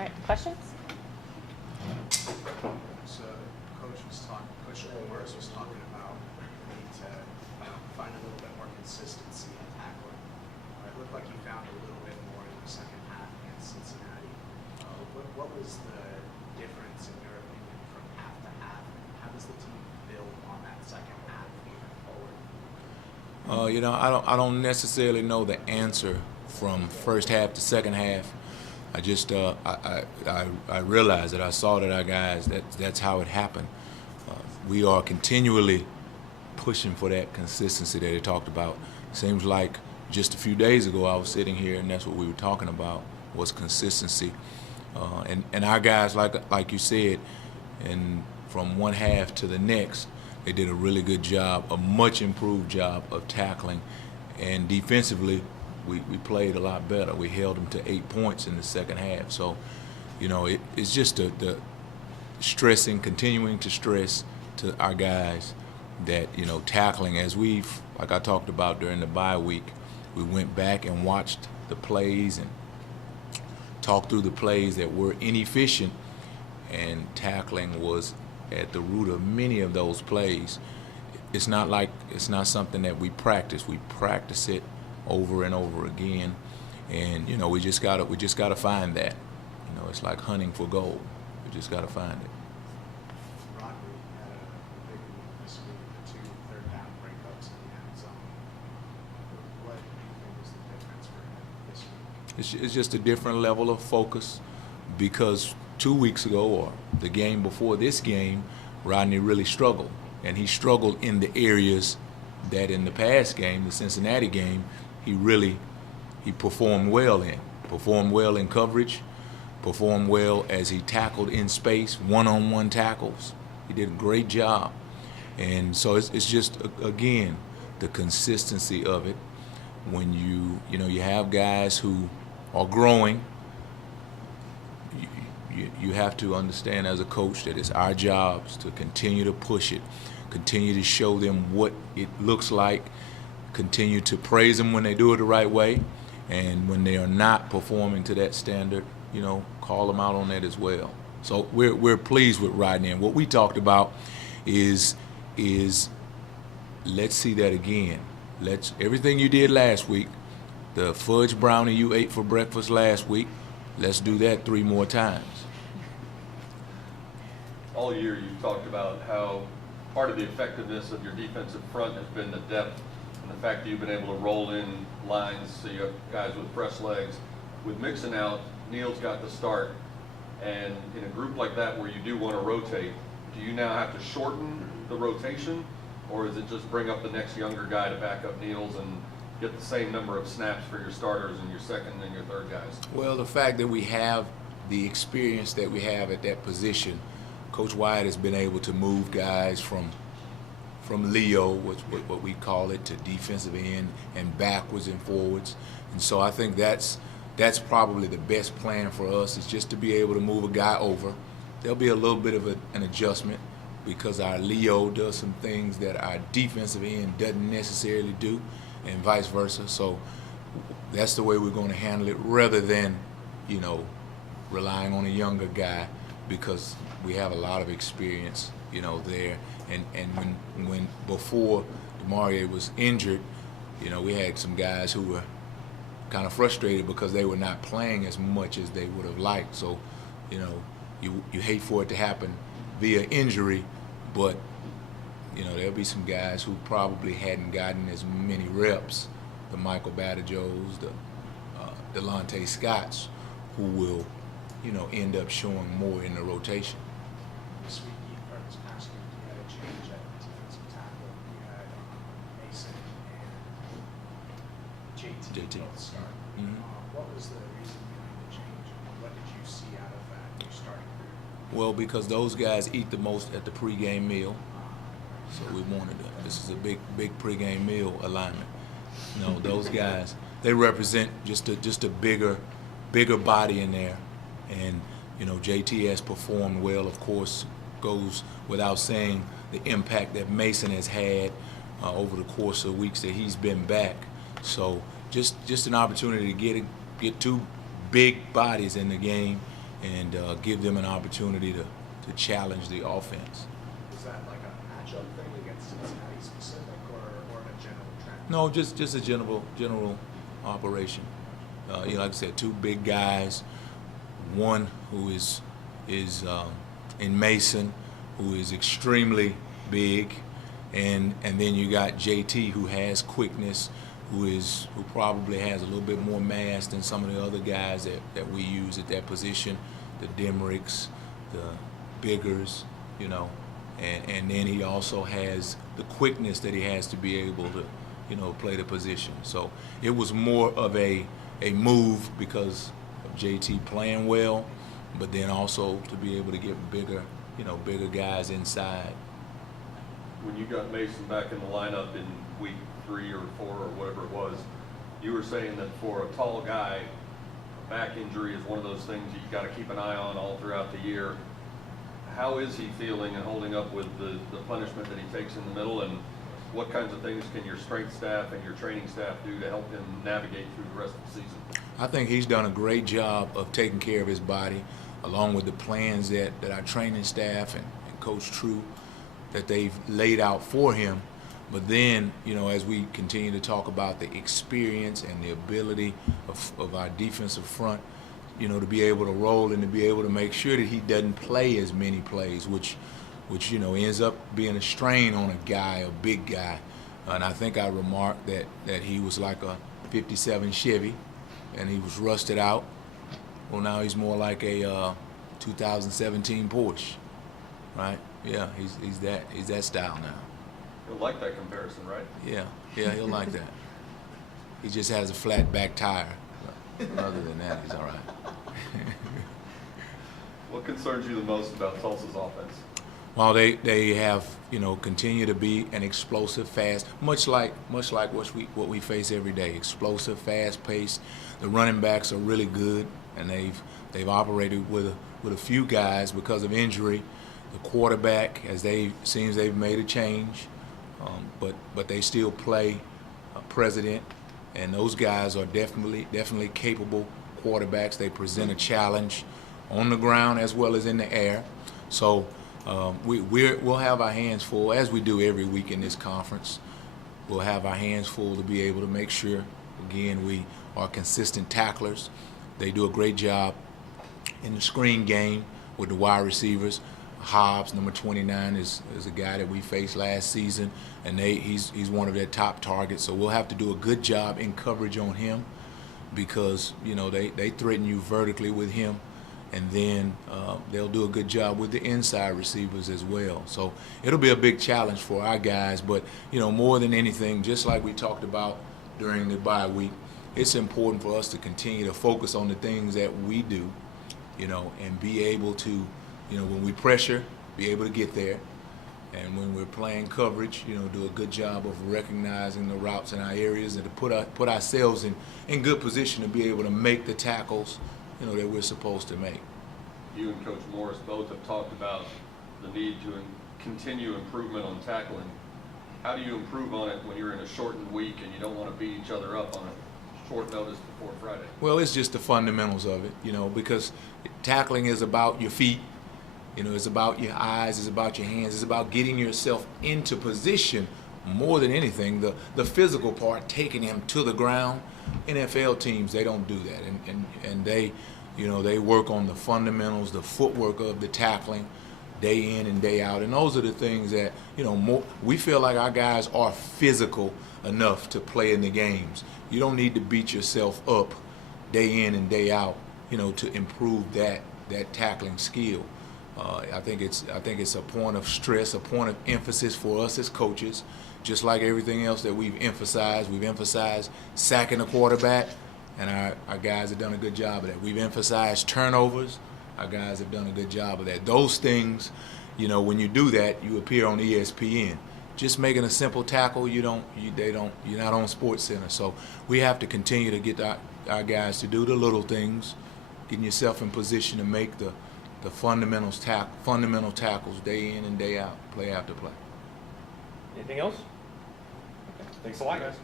All right, questions? So Coach Morris was talking about the need to find a little bit more consistency in tackling. It looked like you found a little bit more in the second half against Cincinnati. What was the difference, in your opinion, from half to half? How does the team build on that second half moving forward? I don't necessarily know the answer from first half to second half. I just I realized that I saw that our guys that's how it happened. We are continually pushing for that consistency that they talked about. Seems like just a few days ago I was sitting here and that's what we were talking about was consistency. And our guys, like you said, and from one half to the next, they did a really good job, a much improved job of tackling, and defensively. We played a lot better. We held them to 8 points in the second half. So, it's just the stressing, continuing to stress to our guys that, tackling, as like I talked about during the bye week, we went back and watched the plays and talked through the plays that were inefficient, and tackling was at the root of many of those plays. It's not something that we practice. We practice it over and over again, and we just gotta find that. It's like hunting for gold. We just gotta find it. Rodney had a big week this week, the 2 third-down breakups in the end zone. What do you think was the difference for him this week? It's just a different level of focus, because 2 weeks ago, or the game before this game, Rodney really struggled, and he struggled in the areas that in the past game, the Cincinnati game, he performed well in. Performed well in coverage, performed well as he tackled in space, one-on-one tackles. He did a great job. And so it's just, again, the consistency of it. When you have guys who are growing, you have to understand as a coach that it's our jobs to continue to push it, continue to show them what it looks like, continue to praise them when they do it the right way, and when they are not performing to that standard, call them out on that as well. So we're pleased with Rodney, and what we talked about is let's see that again. Everything you did last week, the fudge brownie you ate for breakfast last week, let's do that 3 more times. All year you've talked about how part of the effectiveness of your defensive front has been the depth and the fact that you've been able to roll in lines so you have guys with fresh legs. With Mixon out, Neal's got the start, and in a group like that where you do want to rotate, do you now have to shorten the rotation, or is it just bring up the next younger guy to back up Neal's and get the same number of snaps for your starters and your second and your third guys? Well, the fact that we have the experience that we have at that position, Coach Wyatt has been able to move guys from Leo, what we call it, to defensive end and backwards and forwards. And so I think that's probably the best plan for us, is just to be able to move a guy over. There'll be a little bit of an adjustment because our Leo does some things that our defensive end doesn't necessarily do, and vice versa. So that's the way we're going to handle it, rather than, relying on a younger guy, because we have a lot of experience, there. And when before DeMario was injured, we had some guys who were kind of frustrated because they were not playing as much as they would have liked. So, you hate for it to happen via injury, but there'll be some guys who probably hadn't gotten as many reps, the Michael Badajos, the Delonte Scotts, who will, end up showing more in the rotation. This week, this past week, you had a change at defensive tackle. You had Mason and JT both start. Mm-hmm. What was the reason behind the change, and what did you see out of that new starting group? Well, because those guys eat the most at the pregame meal, so we wanted to. This is a big pregame meal alignment. Those guys, they represent just a bigger body in there, and JT has performed well. Of course, goes without saying the impact that Mason has had over the course of weeks that he's been back. So just an opportunity to get 2 big bodies in the game, and give them an opportunity to challenge the offense. Is that like a matchup thing against Cincinnati specific, or a general trend? No, just a general operation. You know, like I said, two big guys. One who is in Mason, who is extremely big, and then you got JT, who has quickness, who probably has a little bit more mass than some of the other guys that we use at that position, the Demericks, the Biggers, you know, and then he also has the quickness that he has to be able to, you know, play the position. So it was more of a move because of JT playing well, but then also to be able to get bigger guys inside. When you got Mason back in the lineup in week 3 or 4 or whatever it was, you were saying that for a tall guy, a back injury is one of those things you got to keep an eye on all throughout the year. How is he feeling and holding up with the punishment that he takes in the middle, and what kinds of things can your strength staff and your training staff do to help him navigate through the rest of the season? I think he's done a great job of taking care of his body, along with the plans that our training staff and Coach True, that they've laid out for him. But then, you know, as we continue to talk about the experience and the ability of our defensive front, you know, to be able to roll and to be able to make sure that he doesn't play as many plays, which you know, ends up being a strain on a big guy. And I think I remarked that he was like a 57 Chevy, and he was rusted out. Well, now he's more like a 2017 Porsche, right? Yeah, he's that style now. He'll like that comparison, right? Yeah, he'll like that. He just has a flat back tire. But other than that, he's all right. What concerns you the most about Tulsa's offense? Well, they have, you know, continue to be an explosive, fast, much like what we face every day. Explosive, fast-paced. The running backs are really good, and they've operated with a few guys because of injury. The quarterback, seems they've made a change, but they still play president, and those guys are definitely capable quarterbacks. They present a challenge on the ground as well as in the air. So we'll have our hands full, as we do every week in this conference. We'll have our hands full to be able to make sure, again, we are consistent tacklers. They do a great job in the screen game with the wide receivers. Hobbs, number 29, is a guy that we faced last season, and he's one of their top targets. So we'll have to do a good job in coverage on him, because, you know, they threaten you vertically with him, and then they'll do a good job with the inside receivers as well. So it'll be a big challenge for our guys, but, you know, more than anything, just like we talked about during the bye week, it's important for us to continue to focus on the things that we do, you know, and be able to, you know, when we pressure, be able to get there. And when we're playing coverage, you know, do a good job of recognizing the routes in our areas, and to put ourselves in good position to be able to make the tackles, you know, that we're supposed to make. You and Coach Morris both have talked about the need to continue improvement on tackling. How do you improve on it when you're in a shortened week and you don't want to beat each other up on a short notice before Friday? Well, it's just the fundamentals of it, you know, because tackling is about your feet. You know, it's about your eyes, it's about your hands, it's about getting yourself into position more than anything. The physical part, taking him to the ground. NFL teams, they don't do that, and they, you know, they work on the fundamentals, the footwork of the tackling, day in and day out, and those are the things that, you know, we feel like our guys are physical enough to play in the games. You don't need to beat yourself up day in and day out, you know, to improve that tackling skill. I think it's a point of stress, a point of emphasis for us as coaches, just like everything else that we've emphasized. We've emphasized sacking the quarterback, and our guys have done a good job of that. We've emphasized turnovers. Our guys have done a good job of that. Those things, you know, when you do that, you appear on ESPN. Just making a simple tackle, you're not on Sports Center. So we have to continue to get our guys to do the little things, getting yourself in position to make the fundamental tackles day in and day out, play after play. Anything else? Okay. Thanks a lot, guys.